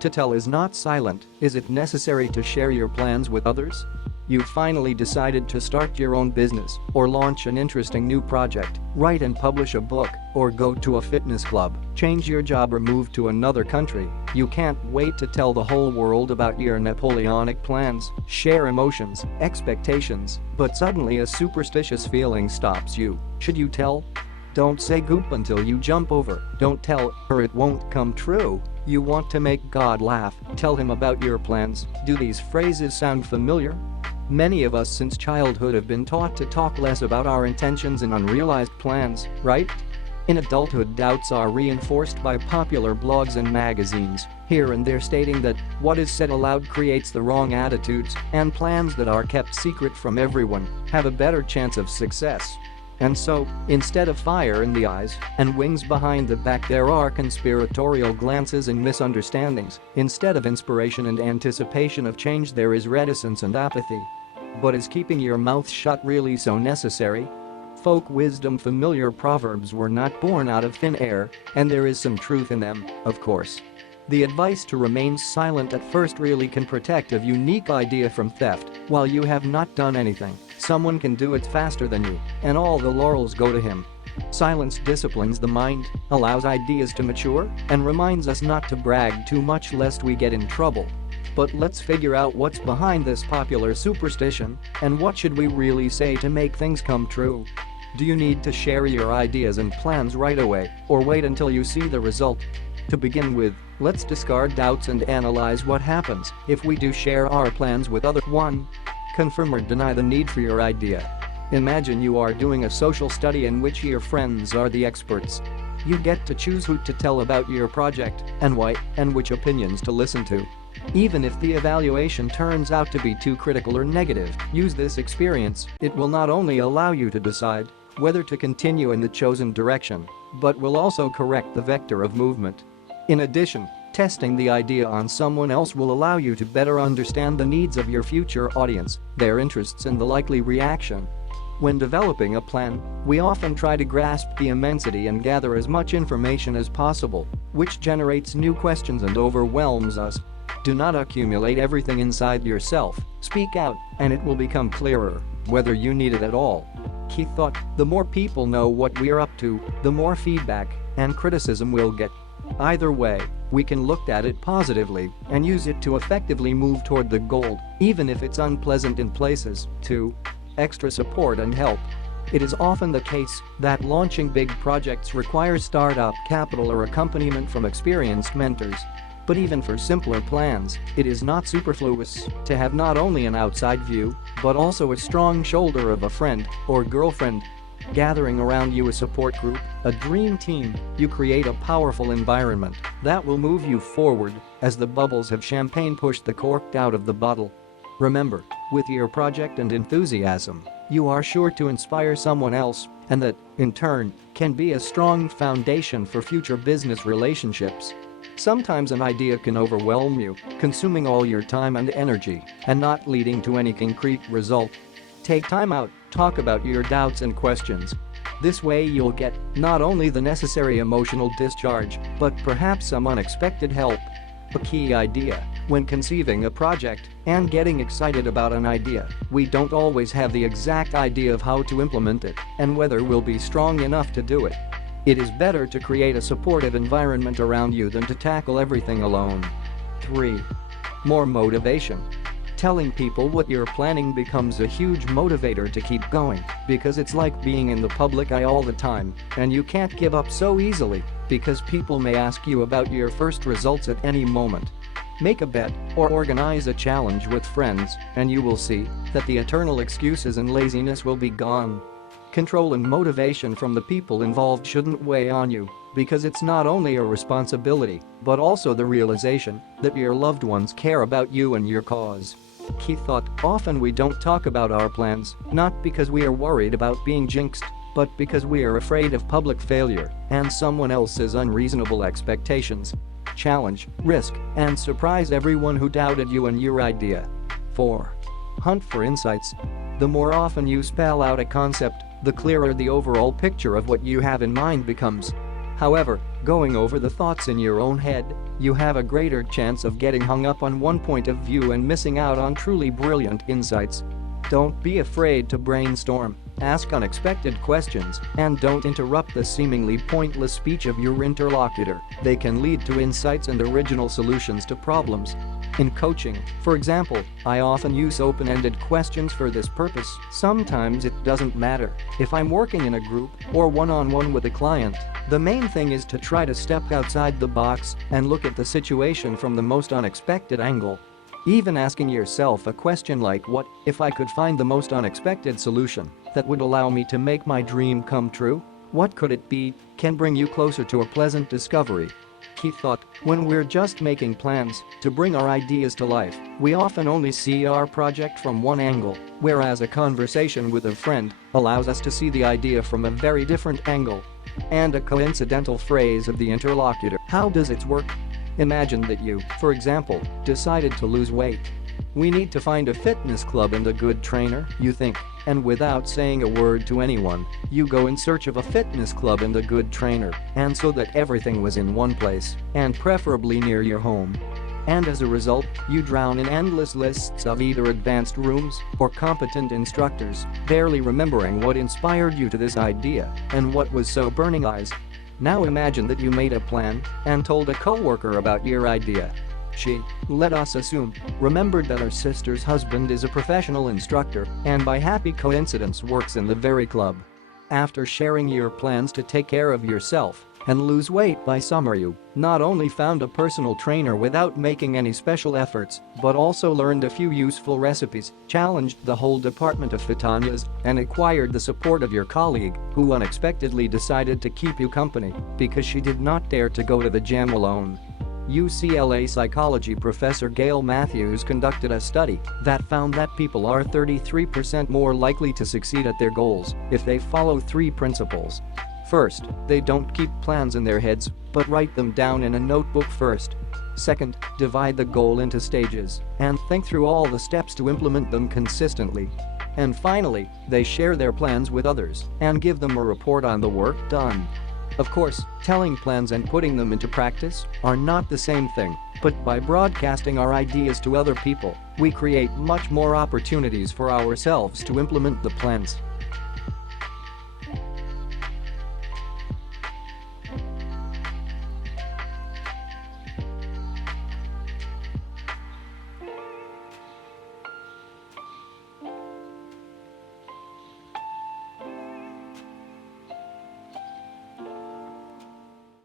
to tell is not silent. Is it necessary to share your plans with others? You've finally decided to start your own business or launch an interesting new project, write and publish a book, or go to a fitness club, change your job or move to another country. You can't wait to tell the whole world about your Napoleonic plans, share emotions, expectations, but suddenly a superstitious feeling stops you. Should you tell? Don't say goop until you jump over. Don't tell, or it won't come true. You want to make God laugh. Tell him about your plans. Do these phrases sound familiar? Many of us since childhood have been taught to talk less about our intentions and unrealized plans, right? In adulthood, doubts are reinforced by popular blogs and magazines, here and there stating that what is said aloud creates the wrong attitudes, and plans that are kept secret from everyone have a better chance of success. And so, instead of fire in the eyes and wings behind the back, there are conspiratorial glances and misunderstandings. Instead of inspiration and anticipation of change, there is reticence and apathy. But is keeping your mouth shut really so necessary? Folk wisdom, familiar proverbs were not born out of thin air, and there is some truth in them, of course. The advice to remain silent at first really can protect a unique idea from theft. While you have not done anything, someone can do it faster than you, and all the laurels go to him. Silence disciplines the mind, allows ideas to mature, and reminds us not to brag too much lest we get in trouble. But let's figure out what's behind this popular superstition, and what should we really say to make things come true. Do you need to share your ideas and plans right away, or wait until you see the result? To begin with, let's discard doubts and analyze what happens if we do share our plans with others. 1. Confirm or deny the need for your idea. Imagine you are doing a social study in which your friends are the experts. You get to choose who to tell about your project and why, and which opinions to listen to. Even if the evaluation turns out to be too critical or negative, use this experience. It will not only allow you to decide whether to continue in the chosen direction, but will also correct the vector of movement. In addition, testing the idea on someone else will allow you to better understand the needs of your future audience, their interests and the likely reaction. When developing a plan, we often try to grasp the immensity and gather as much information as possible, which generates new questions and overwhelms us. Do not accumulate everything inside yourself. Speak out, and it will become clearer whether you need it at all. Key thought: the more people know what we're up to, the more feedback and criticism we'll get. Either way, we can look at it positively and use it to effectively move toward the goal, even if it's unpleasant in places. 2. Extra support and help. It is often the case that launching big projects requires startup capital or accompaniment from experienced mentors. But even for simpler plans, it is not superfluous to have not only an outside view, but also a strong shoulder of a friend or girlfriend. Gathering around you a support group, a dream team, you create a powerful environment that will move you forward as the bubbles of champagne push the cork out of the bottle. Remember, with your project and enthusiasm, you are sure to inspire someone else, and that, in turn, can be a strong foundation for future business relationships. Sometimes an idea can overwhelm you, consuming all your time and energy, and not leading to any concrete result. Take time out, talk about your doubts and questions. This way you'll get not only the necessary emotional discharge, but perhaps some unexpected help. A key idea: when conceiving a project and getting excited about an idea, we don't always have the exact idea of how to implement it and whether we'll be strong enough to do it. It is better to create a supportive environment around you than to tackle everything alone. 3. More motivation. Telling people what you're planning becomes a huge motivator to keep going, because it's like being in the public eye all the time, and you can't give up so easily, because people may ask you about your first results at any moment. Make a bet or organize a challenge with friends, and you will see that the eternal excuses and laziness will be gone. Control and motivation from the people involved shouldn't weigh on you, because it's not only a responsibility, but also the realization that your loved ones care about you and your cause. Key thought: often we don't talk about our plans, not because we are worried about being jinxed, but because we are afraid of public failure and someone else's unreasonable expectations. Challenge, risk, and surprise everyone who doubted you and your idea. 4. Hunt for insights. The more often you spell out a concept, the clearer the overall picture of what you have in mind becomes. However, Going over the thoughts in your own head, you have a greater chance of getting hung up on one point of view and missing out on truly brilliant insights. Don't be afraid to brainstorm, ask unexpected questions, and don't interrupt the seemingly pointless speech of your interlocutor. They can lead to insights and original solutions to problems. In coaching, for example, I often use open-ended questions for this purpose. Sometimes it doesn't matter if I'm working in a group or one-on-one with a client. The main thing is to try to step outside the box and look at the situation from the most unexpected angle. Even asking yourself a question like, what if I could find the most unexpected solution that would allow me to make my dream come true? What could it be? Can bring you closer to a pleasant discovery. Key thought: when we're just making plans to bring our ideas to life, we often only see our project from one angle, whereas a conversation with a friend allows us to see the idea from a very different angle. And a coincidental phrase of the interlocutor. How does it work? Imagine that you, for example, decided to lose weight. We need to find a fitness club and a good trainer, you think, and without saying a word to anyone, you go in search of a fitness club and a good trainer, and so that everything was in one place, and preferably near your home. And as a result, you drown in endless lists of either advanced rooms or competent instructors, barely remembering what inspired you to this idea and what was so burning eyes. Now imagine that you made a plan and told a coworker about your idea. She, let us assume, remembered that her sister's husband is a professional instructor and by happy coincidence works in the very club. After sharing your plans to take care of yourself and lose weight by summer, you not only found a personal trainer without making any special efforts, but also learned a few useful recipes, challenged the whole department of fitness, and acquired the support of your colleague who unexpectedly decided to keep you company because she did not dare to go to the gym alone. UCLA psychology professor Gail Matthews conducted a study that found that people are 33% more likely to succeed at their goals if they follow 3 principles. First, they don't keep plans in their heads, but write them down in a notebook first. Second, divide the goal into stages and think through all the steps to implement them consistently. And finally, they share their plans with others and give them a report on the work done. Of course, telling plans and putting them into practice are not the same thing, but by broadcasting our ideas to other people, we create much more opportunities for ourselves to implement the plans.